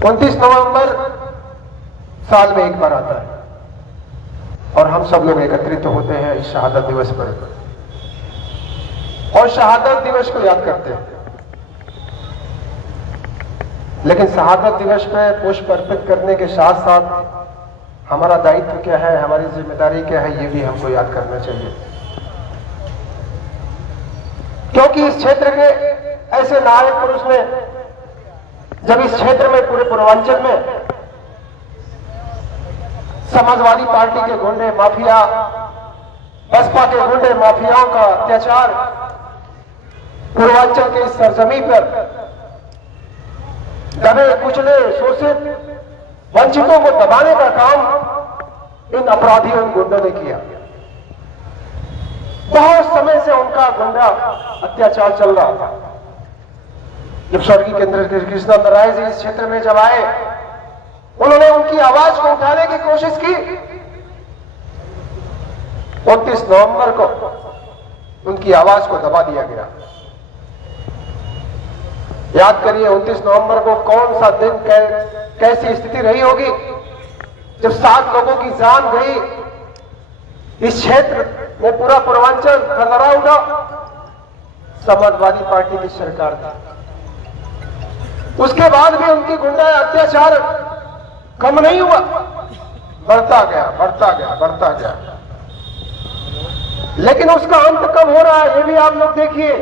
29 नवंबर साल में एक बार आता है और हम सब लोग एकत्रित होते हैं इस शहादत दिवस पर और शहादत दिवस को याद करते हैं। लेकिन शहादत दिवस पे पुष्प अर्पित करने के साथ साथ हमारा दायित्व क्या है, हमारी जिम्मेदारी क्या है, ये भी हमको याद करना चाहिए। क्योंकि इस क्षेत्र के ऐसे नायक पुरुष ने जब इस क्षेत्र में पूरे पूर्वांचल में समाजवादी पार्टी के गुंडे माफिया, बसपा के गुंडे माफियाओं का अत्याचार पूर्वांचल के इस सरजमी पर दबे कुचले शोषित वंचितों को दबाने का काम इन अपराधियों इन गुंडों ने किया। बहुत समय से उनका गुंडा अत्याचार चल रहा था। जब स्वर्गीय केंद्र कृष्णा राय जी इस क्षेत्र में जब आए, उन्होंने उनकी आवाज को उठाने की कोशिश की। 29 नवंबर को उनकी आवाज को दबा दिया गया। याद करिए 29 नवंबर को कौन सा दिन, कैसी स्थिति रही होगी जब 7 लोगों की जान गई। इस क्षेत्र में पूरा पूर्वांचल थरथरा उठा। समाजवादी पार्टी की सरकार थी, उसके बाद भी उनकी गुंडा अत्याचार कम नहीं हुआ, बढ़ता गया बढ़ता गया बढ़ता गया। लेकिन उसका अंत कब हो रहा है ये भी आप लोग देखिए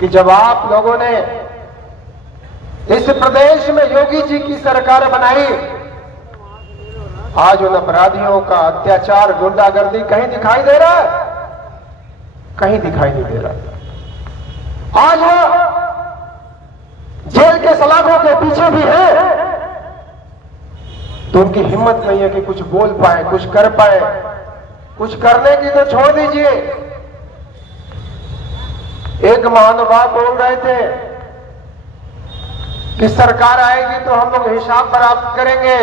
कि जब आप लोगों ने इस प्रदेश में योगी जी की सरकार बनाई, आज उन अपराधियों का अत्याचार गुंडागर्दी कहीं दिखाई दे रहा है? कहीं दिखाई नहीं दे रहा। आज वो जेल के सलाखों के पीछे भी है तो उनकी हिम्मत नहीं है कि कुछ बोल पाए, कुछ कर पाए। कुछ करने की तो छोड़ दीजिए। एक महानुभाव बोल रहे थे कि सरकार आएगी तो हम लोग हिसाब बराबर करेंगे,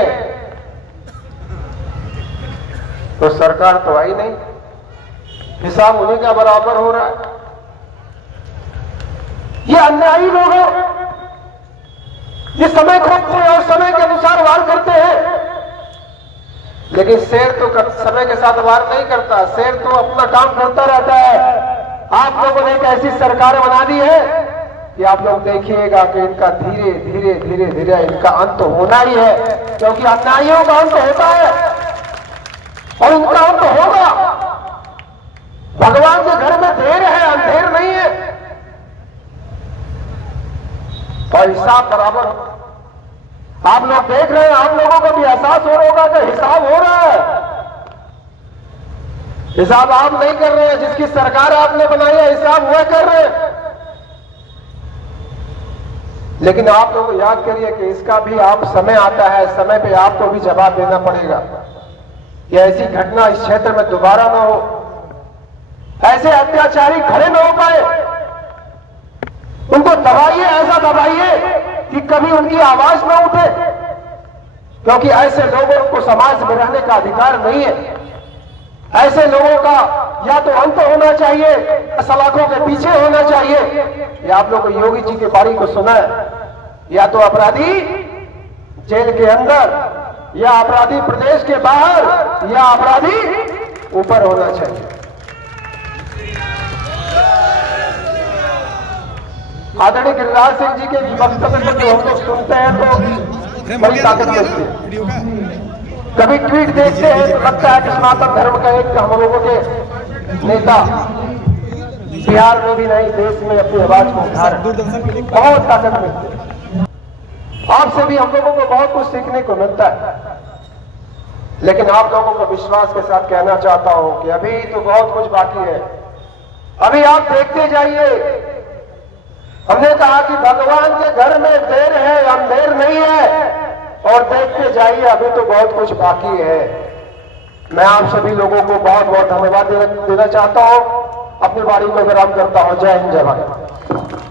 तो सरकार तो आई नहीं, हिसाब उन्हीं का बराबर हो रहा है। ये अन्यायी लोग हैं, ये समय खोजते हैं और समय के अनुसार वार करते हैं। लेकिन शेर तो समय के साथ वार नहीं करता, शेर तो अपना काम करता रहता है। आप लोगों ने एक ऐसी सरकार बना दी है कि आप लोग देखिएगा कि इनका धीरे धीरे धीरे धीरे इनका अंत होना ही है, क्योंकि अन्यायियों का अंत होता है और उनका अंत होगा। भगवान के घर में देर है, अंधेर नहीं है। और हिसाब बराबर आप लोग देख रहे हैं, आप लोगों को भी एहसास हो रहा होगा कि हिसाब हो रहा है। हिसाब आप नहीं कर रहे हैं, जिसकी सरकार आपने बनाई है हिसाब वह कर रहे हैं। लेकिन आप लोग याद करिए कि इसका भी आप समय आता है, समय पे आपको भी जवाब देना पड़ेगा कि ऐसी घटना इस क्षेत्र में दोबारा ना हो, ऐसे अत्याचारी खड़े न हो पाए। उनको दबाइए, ऐसा दबाइए कि कभी उनकी आवाज ना उठे, क्योंकि ऐसे लोगों को समाज में रहने का अधिकार नहीं है। ऐसे लोगों का या तो अंत होना चाहिए, सलाखों के पीछे होना चाहिए। या आप लोग को योगी जी की बारी को सुना है, या तो अपराधी जेल के अंदर, या अपराधी प्रदेश के बाहर, या अपराधी ऊपर होना चाहिए। आदरणीय गिरिराज सिंह जी के वक्तव्य को जो हम लोग सुनते हैं तो बड़ी ताकत मिलती है। कभी ट्वीट देखते हैं तो लगता है कि सनातन धर्म का एक हम लोगों के नेता बिहार में भी नहीं देश में अपनी आवाज को उठा रहे, बहुत ताकत मिलती है। आपसे भी हम लोगों को बहुत कुछ सीखने को मिलता है। लेकिन आप लोगों को विश्वास के साथ कहना चाहता हूं कि अभी तो बहुत कुछ बाकी है। अभी आप देखते जाइए। हमने कहा कि भगवान के घर में देर है, अंधेर नहीं है, और देखते जाइए अभी तो बहुत कुछ बाकी है। मैं आप सभी लोगों को बहुत बहुत धन्यवाद देना चाहता हूं। अपनी बारी को विराम करता हूं। जय हिंद, जय भारत।